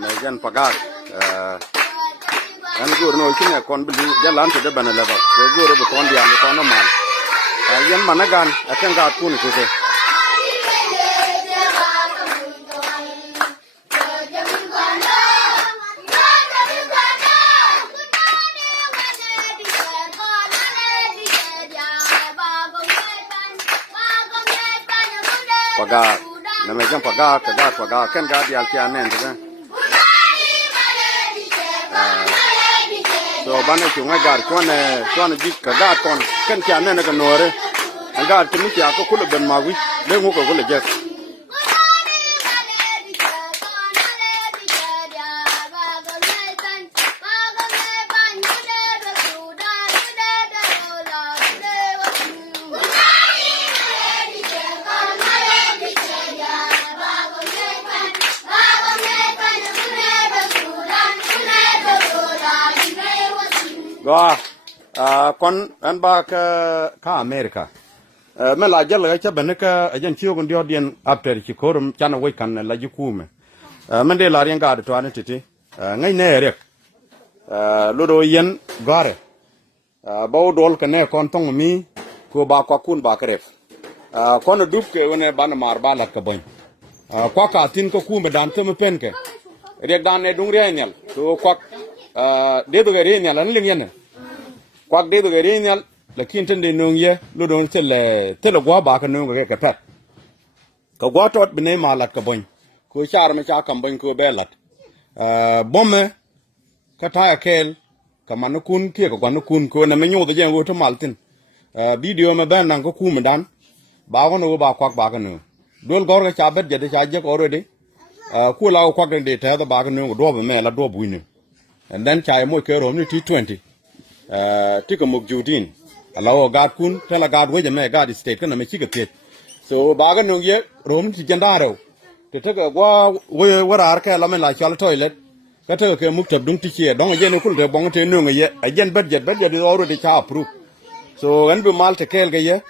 me jan pagak an gur no chine kon bulu jalan te bana leba ko gur be kon dia ko no mal yan managan akan ga kun te pagak na me jan pagak kan ga dia kian nen te so bana chunga gar kon dik ka ga kon kan kian nen ka nore ga te mi ya ko kula ben mawi le ngo ko le jet Goa kon an ba ka America me la jal ga chabe ne ka ajan chiyo gon dio dien after chi korum chana we kan la ji kume men de la rien ga to an titi ngai ne rek lodo yen gare ba dol ka ne kon tong mi ko ba kwa kun ba kref kon dup ke wona ban mar ba la ka boy kwa ka tin ko kume dan te me pen ke rek dan ne dung re nyal to kwa de do gari nyal an lim yen kwak de do gari nyal la kin tan de nong ye lo don tele gwa ba ka nong ka pet ka gwa tot bine malat ka boy ko char me cha kam boy ko belat bomme ka ta kel ka man kun ke ko gwan kun ko na me nyu de jen go to maltin video me ban nan ko ku me dan ba wono ba kwak ba ka no dol gor ga cha bet je de cha je ko already ku la kwak de ta ba ka no do be me la do bu ni and then chai mo ke rom ni T20 tiko muk judin alawo gad kun tela gad we me gad state kana me chigate so baga no ye rom ti jandaro te tega gwa we warar ka la me la chal toilet ka te ke muk tab dum ti che don je no kul de bong te no ye ajen budget already cha approve so an be mal te kel ga ye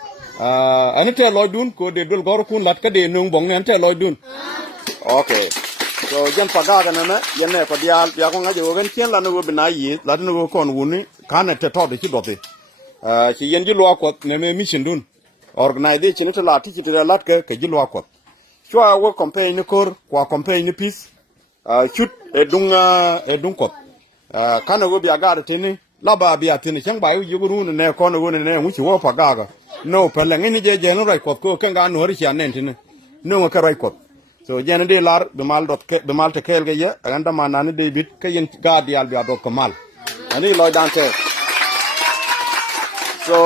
an te loy dun ko de dul gor kun lat ka de no bong an te loy dun okay so jan pagak na me yene pa dial ya ko ngaje wogen chen la no bina yi la no kon wuni kana te to de ci dote ci yen ji lo ko ne me mission dun organization to la ti ci de lat ke ji lo ko so wo campaign kor kwa campaign peace chut edung ko kana go bi aga de ni la ba bi atini chang ba yu gu ne ko no ne mu ci wo pagak no pele ngini je no rai ko ko kan ga no ri cha nen tin no ka rai ko so jene de lar be mal te kel ge ye anda manani de bit ke yen gad yal bi adok mal ani loy dante so